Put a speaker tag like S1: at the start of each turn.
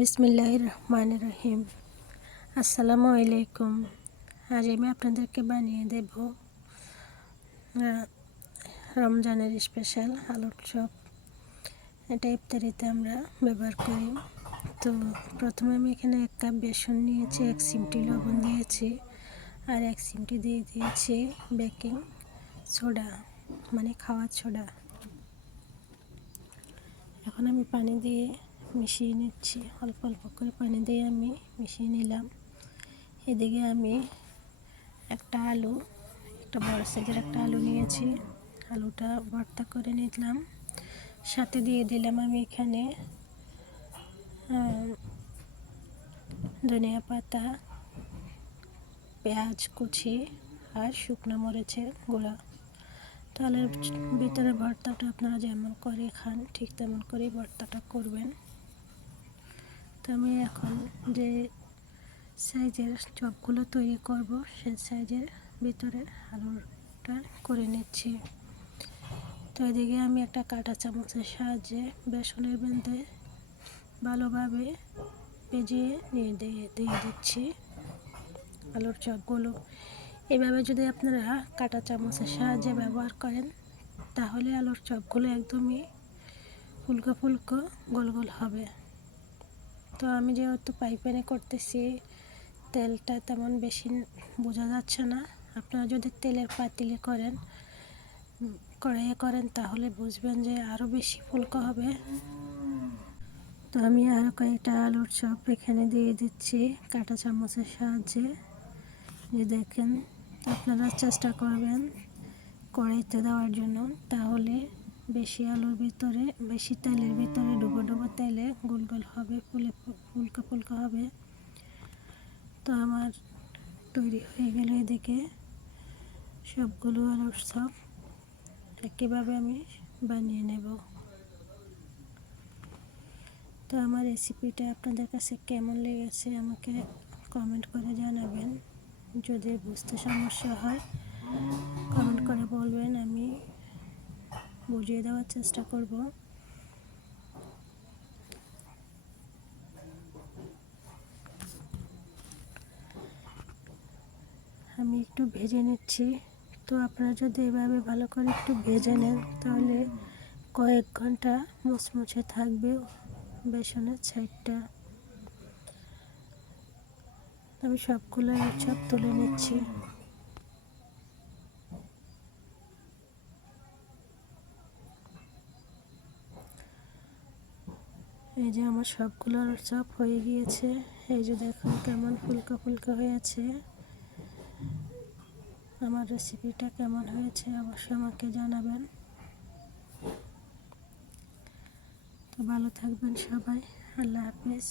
S1: বিসমিল্লাহ রহমান রহিম আসসালামু আলাইকুম। আজ আমি আপনাদেরকে বানিয়ে দেব রমজানের স্পেশাল আলুর চপ। এটা ইফতারিতে আমরা ব্যবহার করি। তো প্রথমে আমি এখানে এক কাপ বেসন নিয়েছি, এক সিমটি লবণ দিয়েছি আর এক সিমটি দিয়ে দিয়েছি বেকিং সোডা মানে খাওয়ার সোডা এখন আমি পানি দিয়ে মিশিয়ে নিচ্ছি অল্প অল্প করে পানি দিয়ে আমি মিশিয়ে নিলাম। এদিকে আমি একটা আলু, একটা বড় সাইজের একটা আলু নিয়েছি। আলুটা ভর্তা করে নিলাম। সাথে দিয়ে দিলাম আমি এখানে ধনিয়া পাতা, পেঁয়াজ কুচি আর শুকনো মরিচের গুঁড়া। তাহলে ভিতরে ভর্তাটা আপনারা যেমন করে খান, ঠিক তেমন করেই ভর্তাটা করবেন। আমি এখন যে সাইজের চপগুলো তৈরি করব, সেই সাইজের ভিতরে আলুটা করে নিচ্ছি। তো এদিকে আমি একটা কাঁটা চামচের সাহায্যে বেসনের বেঁধে ভালোভাবে পেঁচিয়ে নিয়ে দিয়ে দিয়ে দিচ্ছি আলুর চপগুলো। এভাবে যদি আপনারা কাঁটা চামচের সাহায্যে ব্যবহার করেন, তাহলে আলুর চপগুলো একদমই ফুলকো ফুলকো গোল গোল হবে। তো আমি যেহেতু পাইপ্যানে করতেছি, তেলটা তেমন বেশি বোঝা যাচ্ছে না। আপনারা যদি তেলের পাতিলে করেন, কড়াইয়ে করেন, তাহলে বুঝবেন যে আরও বেশি ফুলকো হবে। তো আমি আরও কয়েকটা আলুর চপ এখানে দিয়ে দিচ্ছি কাঁটা চামচের সাহায্যে। যে দেখেন, আপনারা চেষ্টা করবেন কড়াইতে দেওয়ার জন্য। তাহলে বেশি আলুর ভিতরে, বেশি তেলের ভিতরে ডুবো ডুবো তেলে গোল গোল হবে, ফুলে ফুলকা ফুলকা হবে। তো আমার তৈরি হয়ে গেল এদিকে সবগুলো আলুর সব। একইভাবে আমি বানিয়ে নেব। তো আমার রেসিপিটা আপনাদের কাছে কেমন লেগেছে আমাকে কমেন্ট করে জানাবেন। যদি বুঝতে সমস্যা হয় কমেন্ট করে বুঝিয়ে দেওয়ার চেষ্টা করব। আমি একটু ভেজে নিচ্ছি। তো আপনারা যদি এভাবে ভালো করে একটু ভেজে নেন, তাহলে কয়েক ঘণ্টা মুচমুচে থাকবে বেসনের সাইডটা। আমি সবগুলো সব তুলে নিচ্ছি। এই যে আমার সবগুলো চপ হয়ে গিয়েছে। এই যে দেখুন কেমন ফুলকা ফুলকা হয়েছে আমার রেসিপিটা কেমন হয়েছে অবশ্যই আমাকে জানাবেন। তো ভালো থাকবেন সবাই। আল্লাহ হাফিজ।